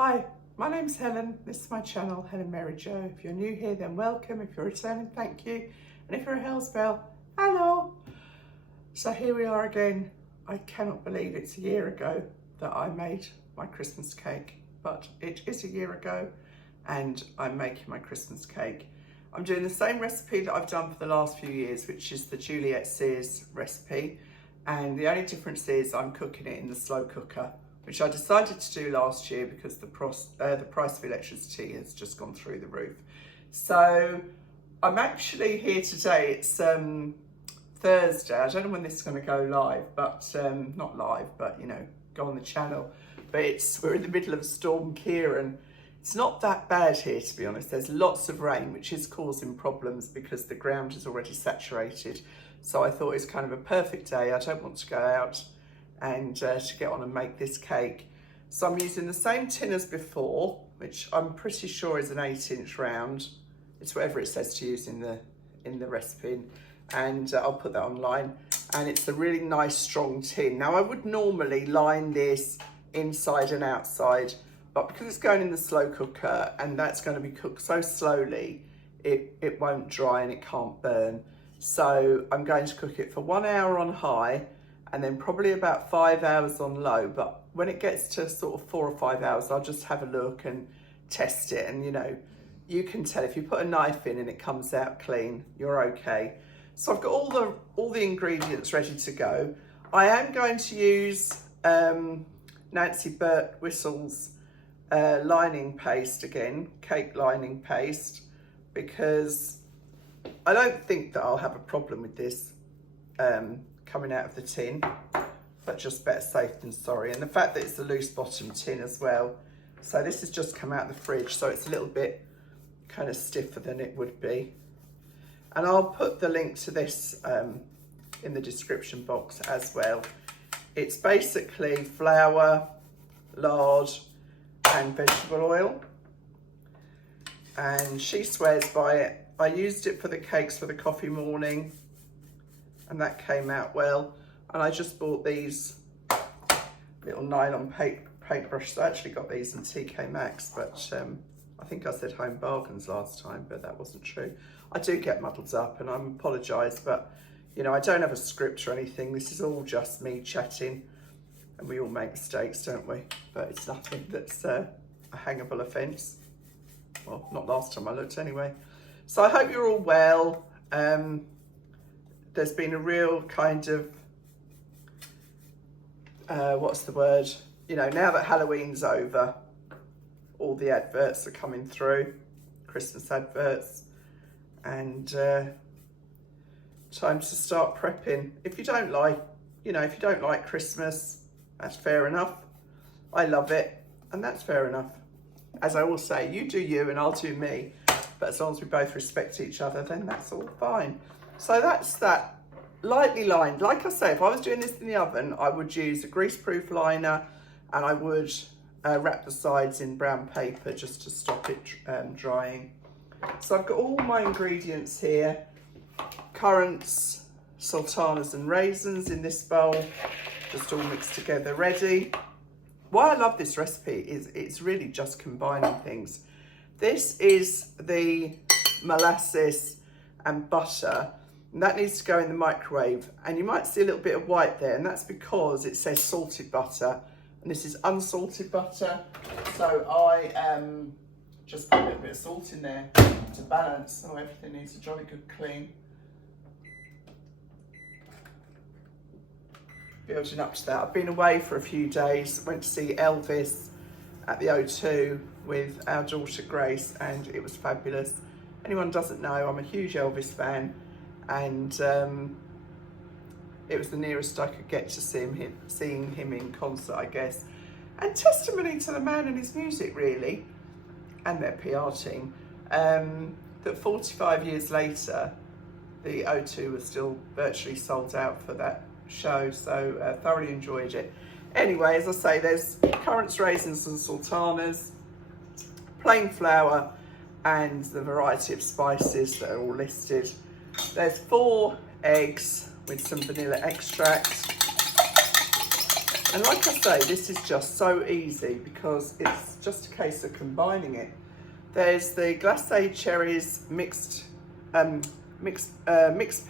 Hi, my name's Helen. This is my channel, Helen Mary Jo. If you're new here, then welcome. If you're returning, thank you. And if you're a Hell's Bell, hello. So here we are again. I cannot believe it's a year ago that I made my Christmas cake, but it is a year ago and I'm making my Christmas cake. I'm doing the same recipe that I've done for the last few years, which is the Sear's recipe. And the only difference is I'm cooking it in the slow cooker, which I decided to do last year because the price of electricity has just gone through the roof. So I'm actually here today. It's Thursday. I don't know when this is going to go live, but not live, but you know, go on the channel. But we're in the middle of Storm Kieran. It's not that bad here, to be honest. There's lots of rain, which is causing problems because the ground is already saturated. So I thought it's kind of a perfect day. I don't want to go out and to get on and make this cake. So I'm using the same tin as before, which I'm pretty sure is an 8-inch round. It's whatever it says to use in the recipe, and I'll put that online. And it's a really nice strong tin. Now I would normally line this inside and outside, but because it's going in the slow cooker and that's going to be cooked so slowly, it won't dry and it can't burn. So I'm going to cook it for 1 hour on high and then probably about 5 hours on low. But when it gets to sort of 4 or 5 hours, I'll just have a look and test it. And you know, you can tell if you put a knife in and it comes out clean, you're okay. So I've got all the ingredients ready to go. I am going to use Nancy Birtwhistle's lining paste again, cake lining paste, because I don't think that I'll have a problem with this coming out of the tin, but just better safe than sorry. And the fact that it's a loose bottom tin as well. So this has just come out of the fridge, so it's a little bit kind of stiffer than it would be. And I'll put the link to this in the description box as well. It's basically flour, lard and vegetable oil. And she swears by it. I used it for the cakes for the coffee morning and that came out well. And I just bought these little nylon paintbrushes. I actually got these in TK Maxx, but I think I said Home Bargains last time, but that wasn't true. I do get muddled up and I apologise, but you know, I don't have a script or anything. This is all just me chatting and we all make mistakes, don't we? But it's nothing that's a hangable offence. Well, not last time I looked anyway. So I hope you're all well. There's been a real kind of, what's the word? You know, now that Halloween's over, all the adverts are coming through, Christmas adverts, and time to start prepping. If you don't like, you know, if you don't like Christmas, that's fair enough. I love it, and that's fair enough. As I will say, you do you and I'll do me. But as long as we both respect each other, then that's all fine. So that's that, lightly lined. Like I say, if I was doing this in the oven, I would use a greaseproof liner and I would wrap the sides in brown paper just to stop it drying. So I've got all my ingredients here. Currants, sultanas and raisins in this bowl, just all mixed together, ready. Why I love this recipe is it's really just combining things. This is the molasses and butter, and that needs to go in the microwave. And you might see a little bit of white there, and that's because it says salted butter, and this is unsalted butter. So I just put a little bit of salt in there to balance. So everything needs a jolly good clean. Building up to that. I've been away for a few days. Went to see Elvis at the O2 with our daughter Grace, and it was fabulous. Anyone doesn't know, I'm a huge Elvis fan, and it was the nearest I could get to seeing him in concert, I guess. And testimony to the man and his music, really, and their PR team, that 45 years later, the O2 was still virtually sold out for that show, so thoroughly enjoyed it. Anyway, as I say, there's currants, raisins and sultanas, plain flour and the variety of spices that are all listed. There's 4 eggs with some vanilla extract, And like I say, this is just so easy because it's just a case of combining it. There's the glacé cherries mixed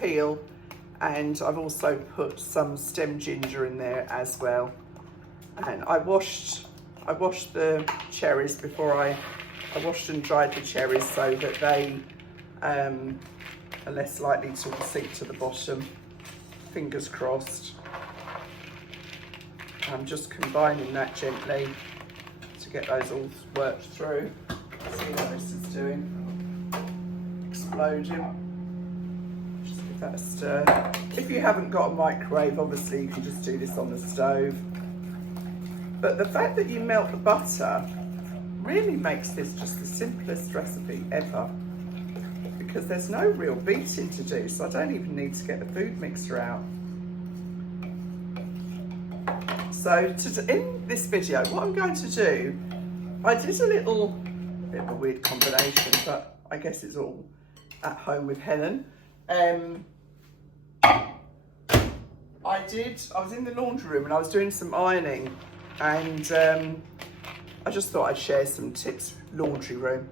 peel, and I've also put some stem ginger in there as well. And I washed the cherries before I washed and dried the cherries so that they are less likely to sink to the bottom. Fingers crossed. I'm just combining that gently to get those all worked through. See what this is doing. Exploding. Just give that a stir. If you haven't got a microwave, obviously you can just do this on the stove. But the fact that you melt the butter really makes this just the simplest recipe ever, because there's no real beating to do, so I don't even need to get the food mixer out. So in this video, what I'm going to do, I did a little bit of a weird combination, but I guess it's all at home with Helen. I was in the laundry room and I was doing some ironing, and I just thought I'd share some tips. Laundry room.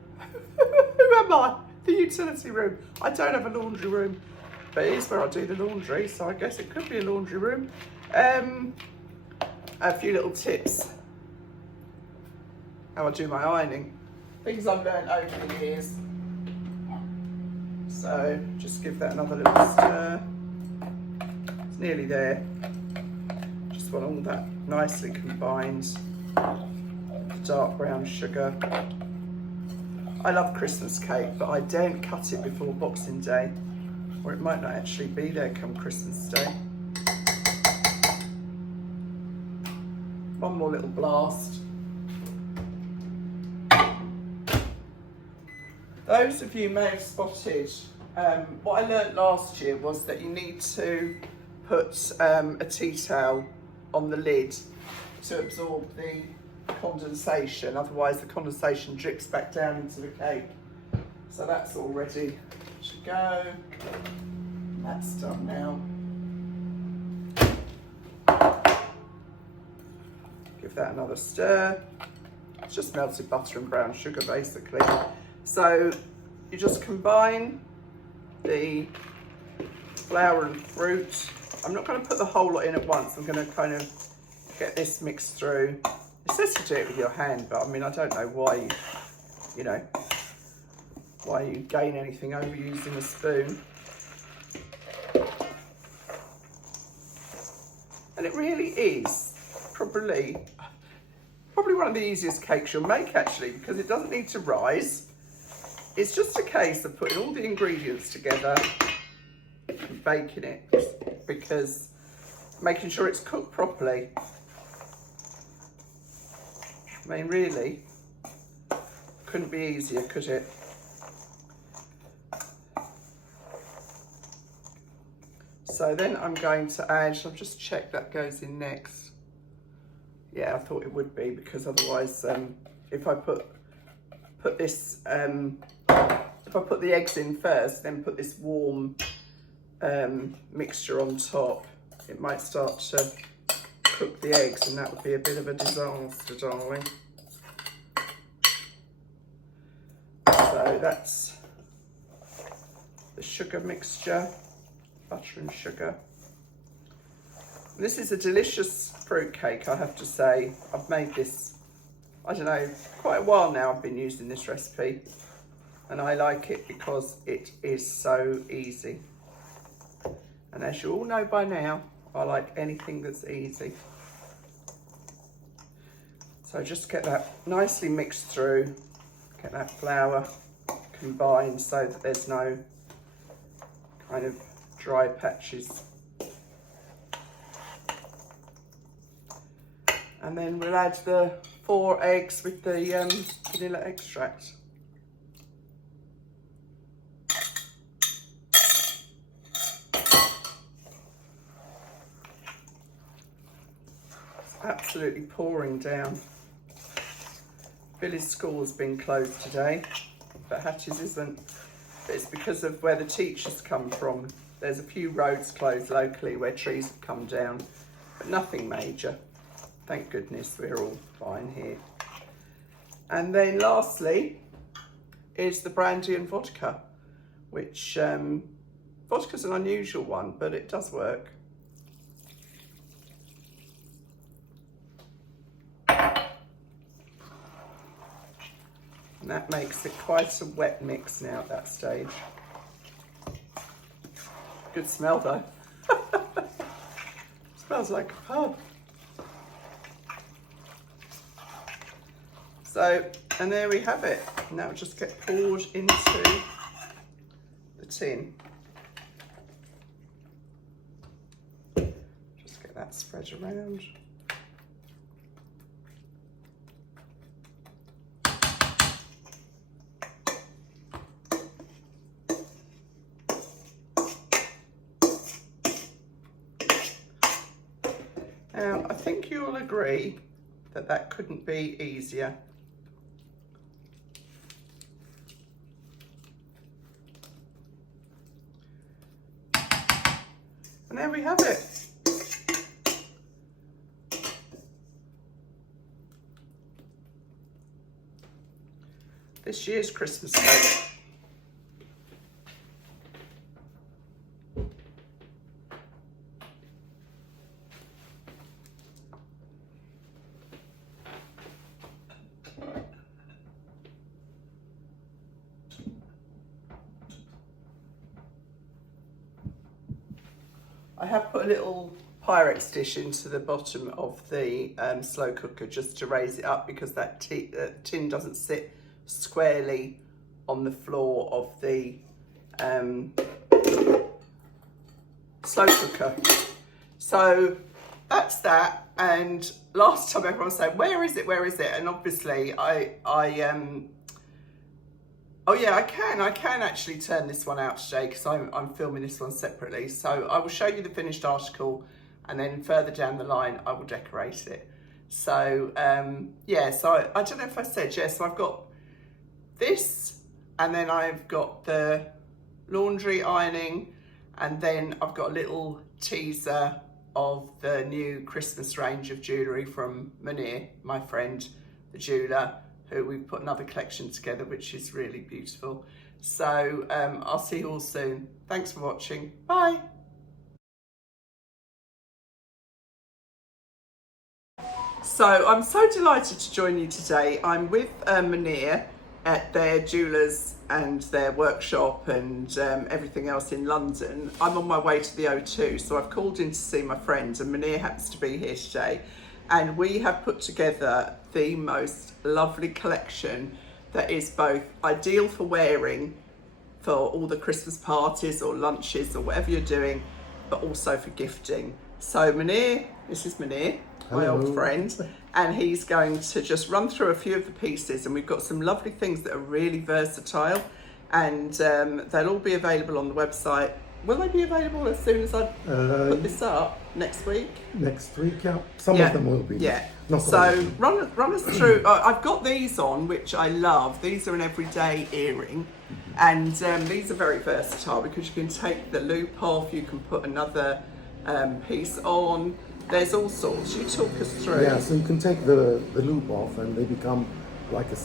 Who am I? The utility room. I don't have a laundry room, but it is where I do the laundry, so I guess it could be a laundry room. A few little tips how I do my ironing, things I've learned over the years. So just give that another little stir. It's nearly there. Just want all that nicely combined with the dark brown sugar. I love Christmas cake, but I don't cut it before Boxing Day, or it might not actually be there come Christmas Day. One more little blast. Those of you may have spotted, what I learnt last year was that you need to put a tea towel on the lid to absorb the condensation, otherwise the condensation drips back down into the cake. So that's all ready to go. That's done now. Give that another stir. It's just melted butter and brown sugar basically. So you just combine the flour and fruit. I'm not going to put the whole lot in at once. I'm going to kind of get this mixed through. It says to do it with your hand, but I mean, I don't know why why you gain anything over using a spoon. And it really is probably one of the easiest cakes you'll make actually, because it doesn't need to rise. It's just a case of putting all the ingredients together and baking it, because making sure it's cooked properly. I mean, really, couldn't be easier, could it? So then I'm going to add, I'll just check that goes in next. Yeah, I thought it would be, because otherwise, if I put this, if I put the eggs in first, then put this warm mixture on top, it might start to cook the eggs, and that would be a bit of a disaster, darling. So that's the sugar mixture, butter and sugar. This is a delicious fruit cake, I have to say. I've made this, I don't know, quite a while now. I've been using this recipe, and I like it because it is so easy. And as you all know by now, I like anything that's easy. So just get that nicely mixed through, get that flour combined so that there's no kind of dry patches. And then we'll add the 4 eggs with the vanilla extract. It's absolutely pouring down. Billy's school has been closed today, but Hattie's isn't. But it's because of where the teachers come from. There's a few roads closed locally where trees have come down, but nothing major. thank goodness we're all fine here. And then lastly is the brandy and vodka, which vodka's an unusual one, but it does work. And that makes it quite a wet mix now at that stage. Good smell though. Smells like a pub. So, and there we have it. Now just get poured into the tin. Just get that spread around. Now, I think you'll agree that that couldn't be easier. And there we have it. This year's Christmas cake. I have put a little Pyrex dish into the bottom of the slow cooker just to raise it up, because that tin doesn't sit squarely on the floor of the slow cooker. So that's that. And last time everyone was saying, where is it, where is it? And obviously oh yeah, I can actually turn this one out today, because I'm filming this one separately. So I will show you the finished article, and then further down the line, I will decorate it. So yeah, so I don't know if I said, yes, so I've got this, and then I've got the laundry ironing, and then I've got a little teaser of the new Christmas range of jewellery from Mounir, my friend, the jeweller, who we've put another collection together, which is really beautiful. So I'll see you all soon. Thanks for watching. Bye. So I'm so delighted to join you today. I'm with Mounir at their jewellers and their workshop and everything else in London. I'm on my way to the O2, so I've called in to see my friend, and Mounir happens to be here today. And we have put together the most lovely collection that is both ideal for wearing for all the Christmas parties or lunches or whatever you're doing, but also for gifting. So Mounir, this is Mounir, my old friend, and he's going to just run through a few of the pieces, and we've got some lovely things that are really versatile, and they'll all be available on the website. Will they be available as soon as I put this up next week? Next week, yeah. Some of them will be. Yeah. Not so run us through. I've got these on, which I love. These are an everyday earring, and these are very versatile because you can take the loop off. You can put another piece on. There's all sorts. You talk us through. Yeah, so you can take the loop off, and they become like a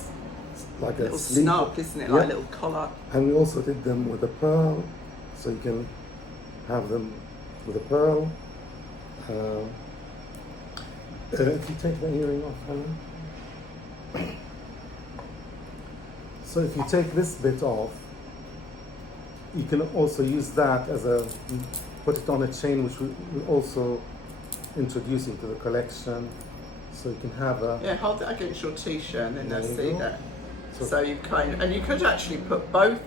little sleeve. snug, isn't it? Like a little collar. And we also did them with a pearl, so you can have them with a pearl. If you take the earring off, Helen. So if you take this bit off, you can also use that as put it on a chain, which we also introduce into the collection. So you can have a... Yeah, hold it against your t-shirt and then they'll see go. that. So you and you could actually put both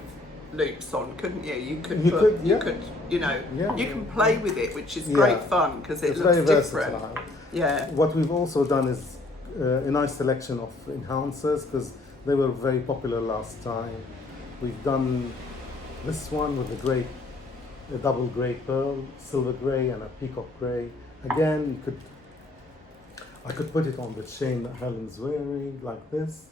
loops on, couldn't you? You could you can play with it, which is great fun because it looks very different. Versatile. Yeah. What we've also done is a nice selection of enhancers, because they were very popular last time. We've done this one with a double grey pearl, silver grey and a peacock grey. Again, I could put it on the chain that Helen's wearing, like this.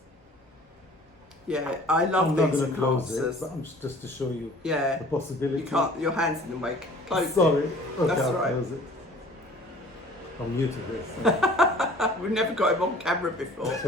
Yeah, I love these enhancers. Close it, but I'm just to show you the possibility. You can't, your hand's in the way. Close Sorry. it. Okay, That's I'll right. close it. I'm new to this. We've never got him on camera before.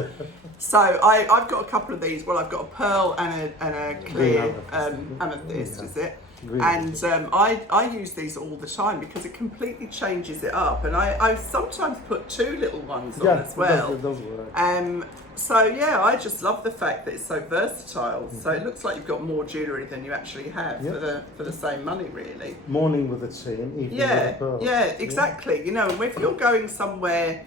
So I've got a couple of these. Well, I've got a pearl and a clear amethyst, is it? Green And I use these all the time because it completely changes it up. And I sometimes put two little ones on as well. It does work. So yeah, I just love the fact that it's so versatile. So it looks like you've got more jewellery than you actually have for the same money, really. Morning with a chain, evening with a pearl. Yeah, exactly. You know, if you're going somewhere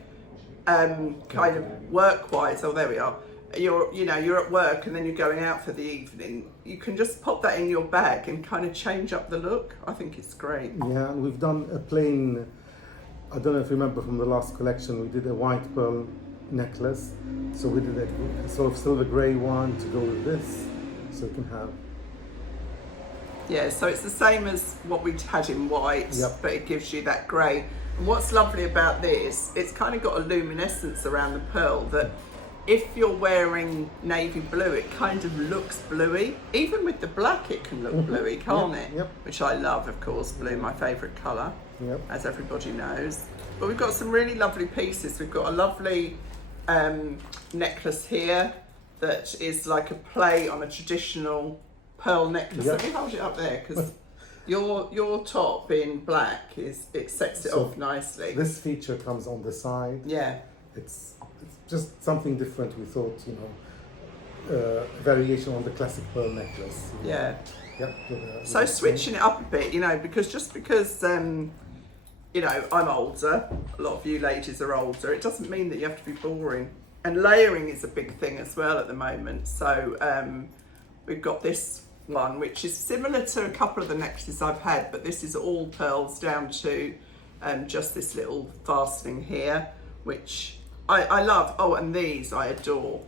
kind of work-wise, oh there we are, you're at work and then you're going out for the evening, you can just pop that in your bag and kind of change up the look. I think it's great. Yeah, and we've done a plain, I don't know if you remember from the last collection, we did a white pearl necklace. So we did a sort of silver grey one to go with this, so you can have. Yeah, so it's the same as what we had in white, but it gives you that grey. And what's lovely about this, it's kind of got a luminescence around the pearl that if you're wearing navy blue, it kind of looks bluey. Even with the black, it can look bluey, can't it? Yep. Which I love, of course, blue, my favourite colour, as everybody knows. But we've got some really lovely pieces. We've got a lovely necklace here that is like a play on a traditional pearl necklace. Let me hold it up there because your top being black it sets it off nicely. This feature comes on the side. Yeah. It's just something different. We thought, variation on the classic pearl necklace. Yeah. Yep. So switching it up a bit, because just because I'm older, a lot of you ladies are older, it doesn't mean that you have to be boring. And layering is a big thing as well at the moment. So we've got this one, which is similar to a couple of the necklaces I've had, but this is all pearls down to just this little fastening here, which I love. Oh, and these I adore.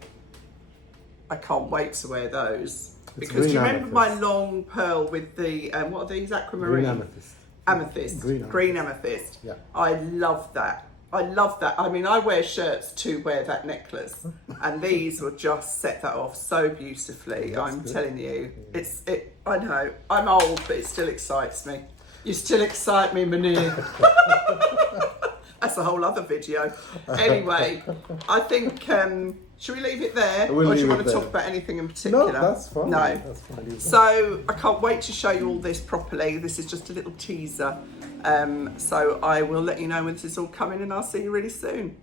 I can't wait to wear those. Because do you remember my long pearl with the, what are these, aquamarine? Green amethyst. Amethyst, green amethyst. Yeah. I love that. I love that. I mean, I wear shirts to wear that necklace, and these will just set that off so beautifully. I'm telling you, I know I'm old, but it still excites me. You still excite me, Mounir. That's a whole other video. Anyway, I think should we leave it there, or do you want to talk about anything in particular? No, that's fine. No. That's fine. So I can't wait to show you all this properly. This is just a little teaser. So I will let you know when this is all coming, and I'll see you really soon.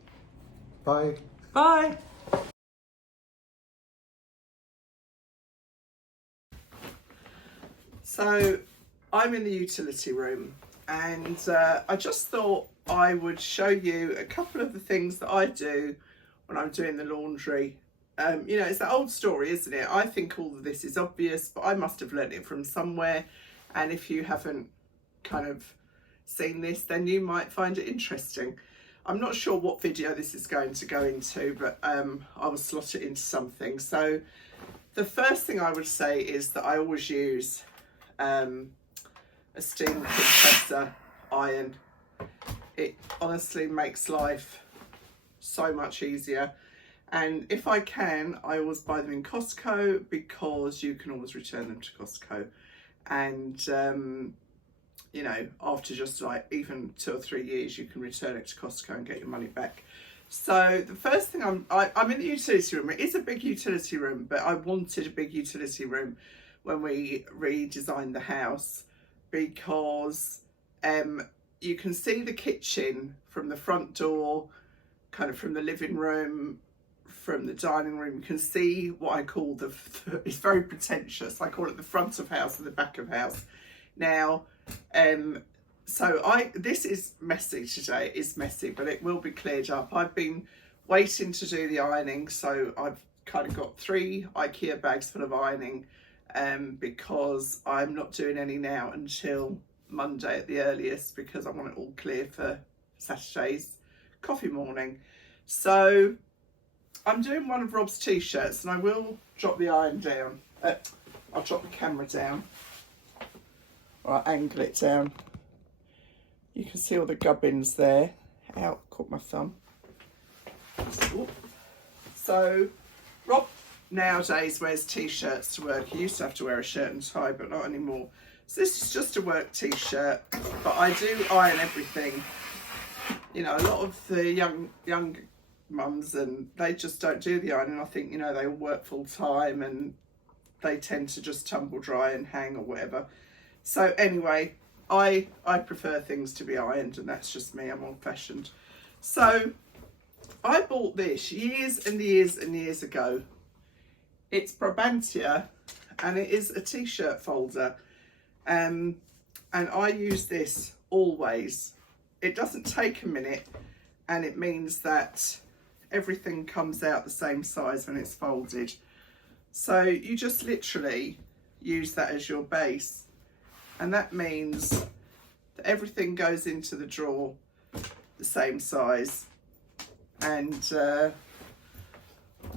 Bye. Bye. So I'm in the utility room, and I just thought I would show you a couple of the things that I do when I'm doing the laundry. It's that old story, isn't it? I think all of this is obvious, but I must have learnt it from somewhere. And if you haven't kind of seen this, then you might find it interesting. I'm not sure what video this is going to go into, but I will slot it into something. So the first thing I would say is that I always use a steam compressor iron. It honestly makes life so much easier. And if I can, I always buy them in Costco, because you can always return them to Costco. And after just like even 2 or 3 years, you can return it to Costco and get your money back. So the first thing, I'm in the utility room. It is a big utility room, but I wanted a big utility room when we redesigned the house, because you can see the kitchen from the front door, kind of from the living room, from the dining room. You can see what I call it's very pretentious, I call it the front of house and the back of house. Now, this is messy today. It is messy, but it will be cleared up. I've been waiting to do the ironing, so I've kind of got 3 IKEA bags full of ironing, because I'm not doing any now until Monday at the earliest, because I want it all clear for Saturday's coffee morning. So I'm doing one of Rob's t-shirts, and I will drop the iron down. I'll drop the camera down, or I'll angle it down. You can see all the gubbins there. Out, caught my thumb. So Rob nowadays wears t-shirts to work. He used to have to wear a shirt and tie, but not anymore. So this is just a work t-shirt, but I do iron everything. A lot of the young mums and they just don't do the ironing. I think, you know, they all work full time and they tend to just tumble dry and hang or whatever. So anyway, I prefer things to be ironed, and that's just me. I'm old fashioned. So I bought this years and years and years ago. It's Brabantia, and it is a t-shirt folder. And I use this always. It doesn't take a minute, and it means that everything comes out the same size when it's folded. So you just literally use that as your base, and that means that everything goes into the drawer the same size. And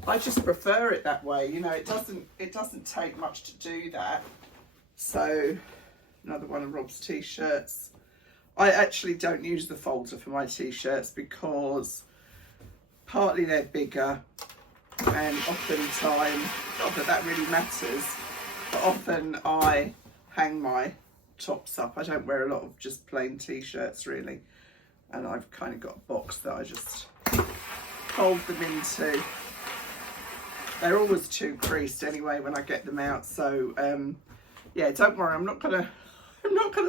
I just prefer it that way. You know, it doesn't take much to do that. So another one of Rob's t-shirts. I actually don't use the folder for my t-shirts because partly they're bigger, and oftentimes, not that that really matters, but often I hang my tops up. I don't wear a lot of just plain t-shirts really, and I've kind of got a box that I just fold them into. They're always too creased anyway when I get them out, so yeah, don't worry, I'm not gonna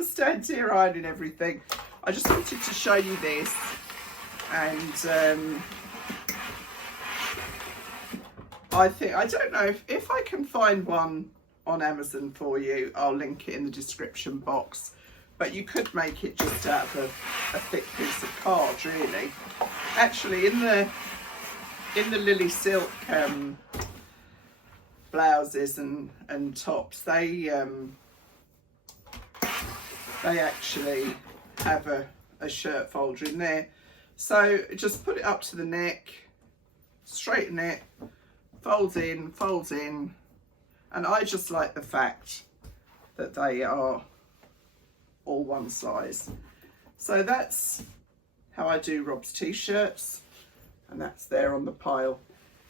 stand here ironing everything. I just wanted to show you this, and I don't know if I can find one on Amazon for you. I'll link it in the description box, but you could make it just out of a thick piece of card really. Actually, in the Lily Silk blouses and tops, they actually have a shirt folder in there. So just put it up to the neck, straighten it, folds in, and I just like the fact that they are all one size. So that's how I do Rob's t-shirts, and that's there on the pile.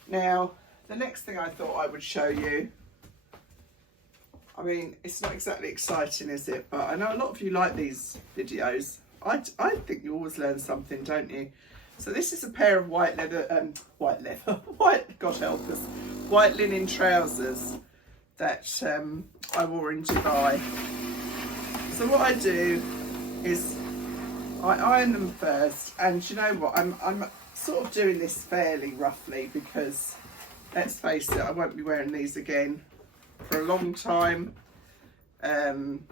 Now, the next thing I thought I would show you, I mean, it's not exactly exciting, is it? But I know a lot of you like these videos. I think you always learn something, don't you? So this is a pair of white linen trousers that I wore in Dubai. So what I do is I iron them first, and you know what? I'm sort of doing this fairly roughly because, let's face it, I won't be wearing these again for a long time. Haven't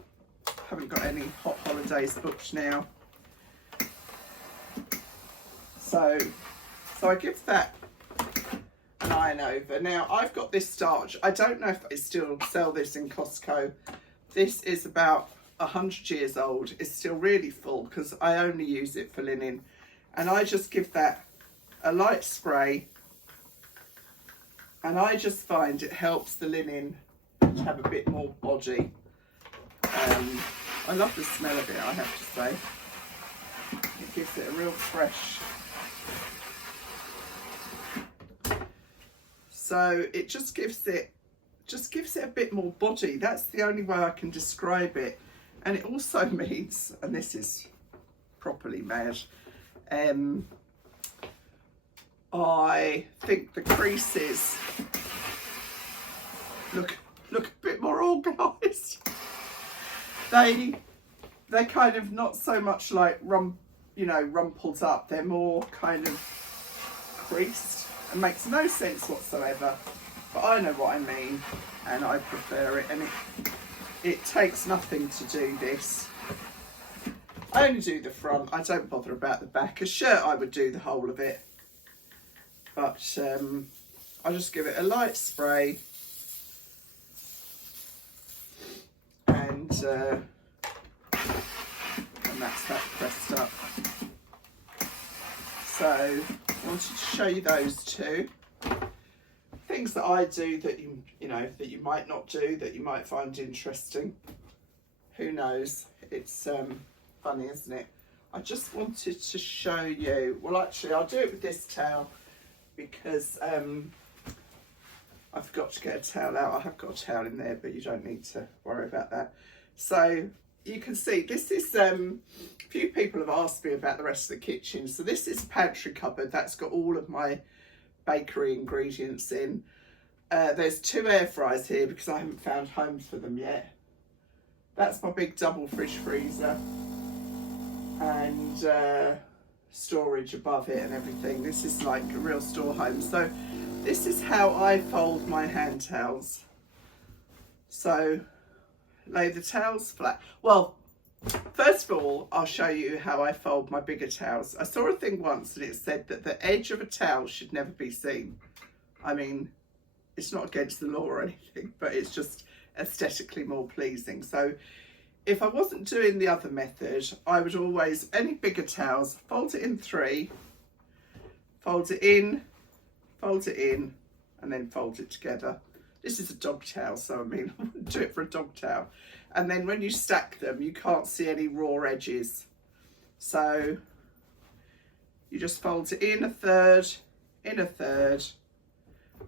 got any hot holidays booked now. So I give that an iron over. Now I've got this starch. I don't know if they still sell this in Costco. This is about 100 years old. It's still really full because I only use it for linen. And I just give that a light spray, and I just find it helps the linen to have a bit more body. I love the smell of it, I have to say. It gives it a real fresh. So it just gives it a bit more body. That's the only way I can describe it. And it also means, and this is properly mad, I think the creases look a bit more organised. They kind of not so much like rumpled up. They're more kind of creased. It makes no sense whatsoever, but I know what I mean, and I prefer it. And it takes nothing to do this. I only do the front. I don't bother about the back. A shirt I would do the whole of it, but I just give it a light spray, and that's that pressed up. So I wanted to show you those two things that I do that that you might not do, that you might find interesting. Who knows? It's funny, isn't it? I just wanted to show you. Well, actually, I'll do it with this towel because I forgot to get a towel out. I have got a towel in there, but you don't need to worry about that. So you can see this is, a few people have asked me about the rest of the kitchen. So this is a pantry cupboard that's got all of my bakery ingredients in. There's 2 air fryers here because I haven't found homes for them yet. That's my big double fridge freezer and storage above it and everything. This is like a real store home. So this is how I fold my hand towels. So lay the towels flat. Well, first of all, I'll show you how I fold my bigger towels. I saw a thing once and it said that the edge of a towel should never be seen. I mean, it's not against the law or anything, but it's just aesthetically more pleasing. So if I wasn't doing the other method, I would always, any bigger towels, fold it in 3, fold it in, and then fold it together. This is a dog towel, so I mean, I wouldn't do it for a dog towel. And then when you stack them, you can't see any raw edges. So you just fold it in a third,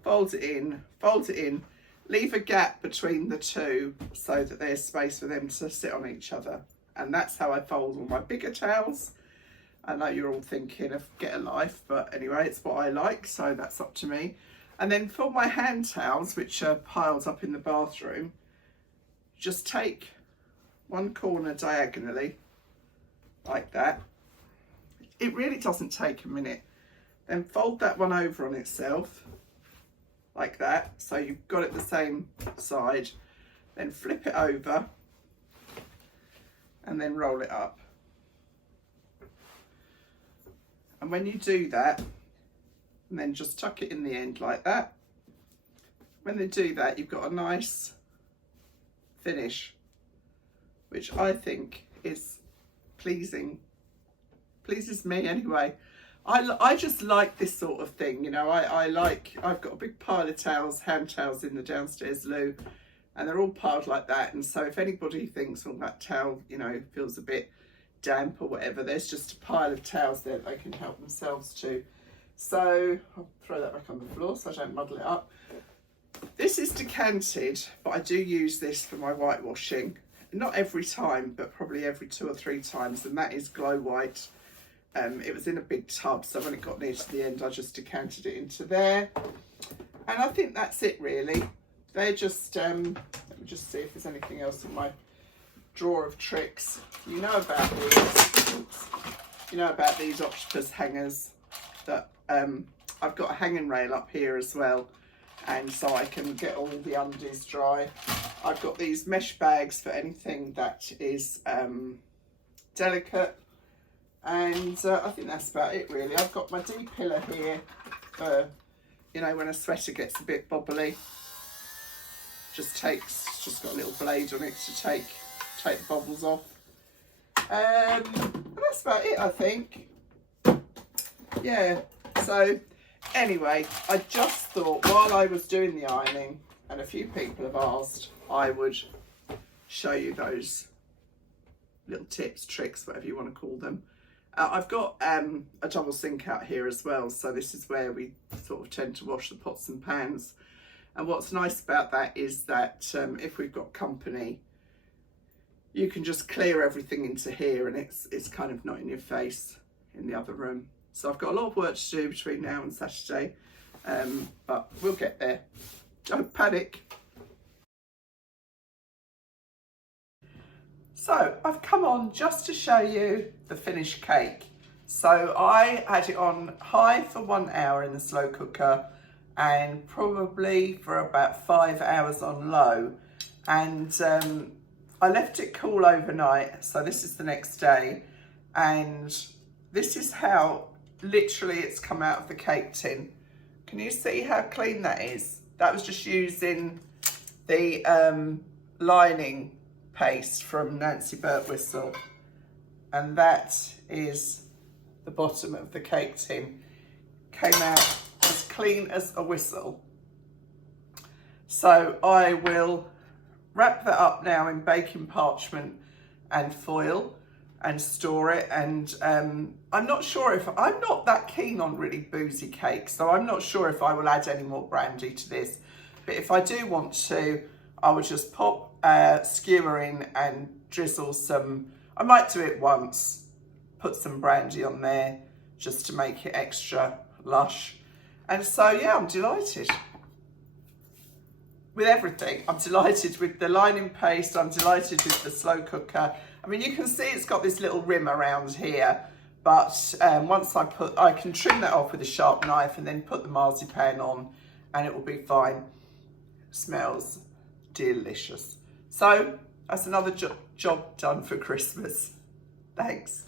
fold it in, leave a gap between the 2 so that there's space for them to sit on each other. And that's how I fold all my bigger towels. I know you're all thinking of get a life, but anyway, it's what I like, so that's up to me. And then for my hand towels, which are piled up in the bathroom, just take one corner diagonally, like that. It really doesn't take a minute. Then fold that one over on itself, like that, so you've got it the same side. Then flip it over, and then roll it up. And when you do that, and then just tuck it in the end like that. When they do that, you've got a nice finish, which I think is pleasing. Pleases me anyway. I just like this sort of thing, you know. I've got a big pile of towels, hand towels in the downstairs loo, and they're all piled like that. And so if anybody thinks, well, that towel, you know, feels a bit damp or whatever, there's just a pile of towels there that they can help themselves to. So I'll throw that back on the floor so I don't muddle it up. This is decanted, but I do use this for my whitewashing. Not every time, but probably every 2 or 3 times, and that is Glow White. It was in a big tub, so when it got near to the end, I just decanted it into there. And I think that's it really. They're just, let me just see if there's anything else in my drawer of tricks. You know about these. Oops. You know about these octopus hangers that I've got a hanging rail up here as well, and so I can get all the undies dry. I've got these mesh bags for anything that is delicate, and I think that's about it really. I've got my D-pillar here for, you know, when a sweater gets a bit bobbly. Just got a little blade on it to take the bubbles off. And that's about it, I think. Yeah, so anyway, I just thought while I was doing the ironing, and a few people have asked, I would show you those little tips, tricks, whatever you want to call them. I've got a double sink out here as well, so this is where we sort of tend to wash the pots and pans. And what's nice about that is that if we've got company, you can just clear everything into here, and it's kind of not in your face in the other room. So I've got a lot of work to do between now and Saturday, but we'll get there. Don't panic. So I've come on just to show you the finished cake. So I had it on high for 1 hour in the slow cooker, and probably for about 5 hours on low. And I left it cool overnight, so this is the next day. And this is how literally it's come out of the cake tin. Can you see how clean that is? That was just using the lining paste from Nancy Birtwistle, and that is the bottom of the cake tin. Came out as clean as a whistle. So I will wrap that up now in baking parchment and foil and store it. And I'm not sure if, I'm not that keen on really boozy cakes, so I'm not sure if I will add any more brandy to this. But if I do want to, I will just pop skewer in and drizzle some, I might do it once, put some brandy on there just to make it extra lush. And so, yeah, I'm delighted with everything. I'm delighted with the lining paste. I'm delighted with the slow cooker. I mean, you can see it's got this little rim around here, but once I can trim that off with a sharp knife and then put the marzipan on and it will be fine. It smells delicious. So that's another job done for Christmas. Thanks.